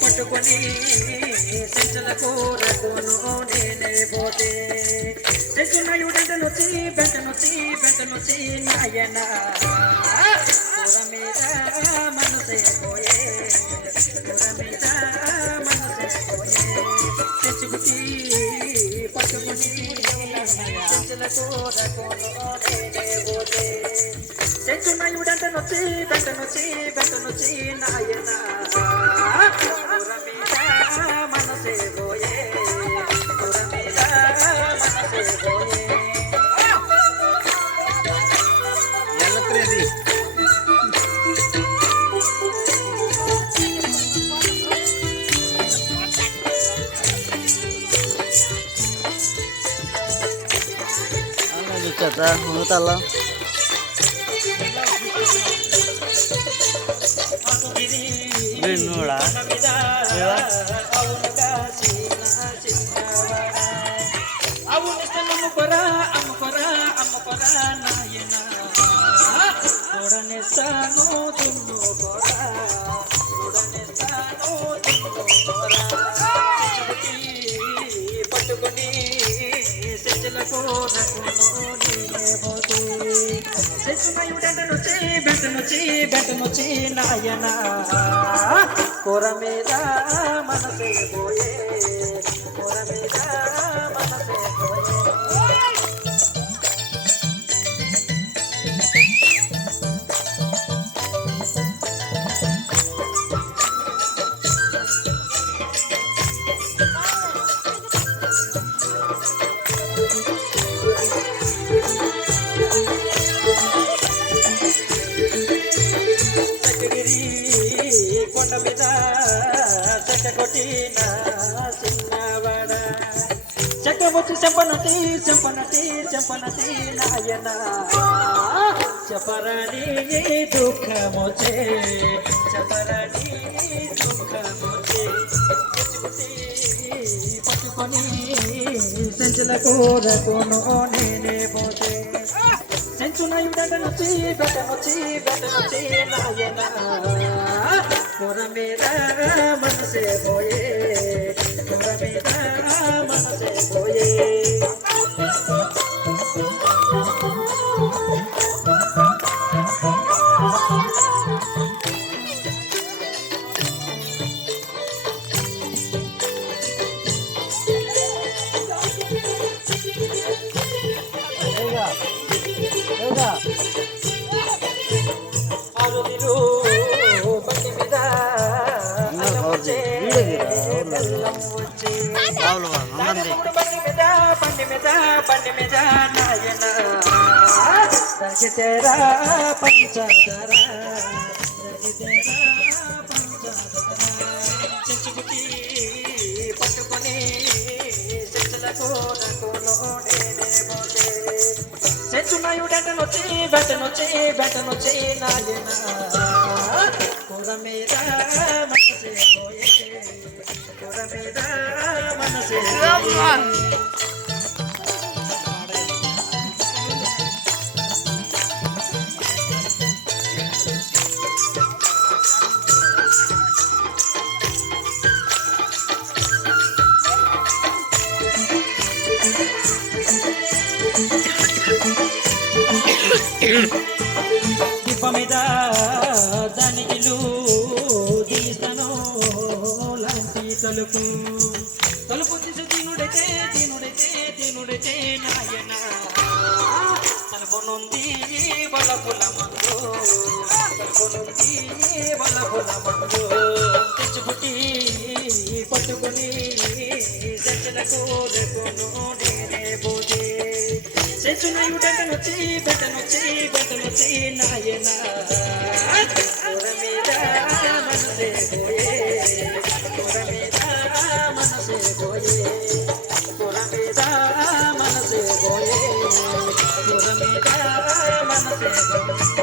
పట్టుకొని చెంచులకు రగును నేనే పోతే చెంచునయుడెంటనొచ్చి బెంటనొచ్చి నాయన కూర మీద మనసే పోయే కూర మీద మనసే పోయే చెంచుకి పట్టుకొని చెంచులకు రగును నేనే పోతే చెంచునయుడెంటనొచ్చి బెంటనొచ్చి నాయన మనసే పోయే మనసే పోయే చూచా మూతల్లా విన్నోడా అమ్మపరా నాయన చూడనిస్తాను దున్ను కొరా పట్టుకొని సెంచులకు బెంటనొచ్చి నాయన కూర మీద మనసే పోయే కూర మీద మనసే పోయే కొండ మీద చెక్కగొట్టిన చిన్నవాడ చెక్కబొచ్చి చెంపనటి నాయన చెప్పరాని దుఃఖమొచ్చే పట్టుకొని సెంచులకు రకును నేనే పోతే చెంచునయుడెంటనొచ్చి బెంటనొచ్చి నాయన కూర మీద మనసే పోయే కూర మీద మనసే పోయే బండి మీద నాయన దర్శితేరా పంచదరా చెంచుకి పట్టుకొని చెంచులకు నేనే పోతే చెంచునయుడెంటనొచ్చి బెంటనొచ్చి నాయన కూర మీద మనసే పోయే కూర మీద మనసే దీప మీద దానికిలు తీస్తాను లాంటి తలుపు తీసి దీనుడైతే నాయన తలుపునుంది వలపుల మందు తెచ్చుకుట్టి పట్టుకొని చెంచులకు రేపును నేనే పోతే చెంచునయుడెంటనొచ్చి బెంటనొచ్చి నాయన కూర మీద మనసే పోయే కూర మీద మనసే పోయే కూర మీద మనసే పోయే కూర మీద మనసే పోయే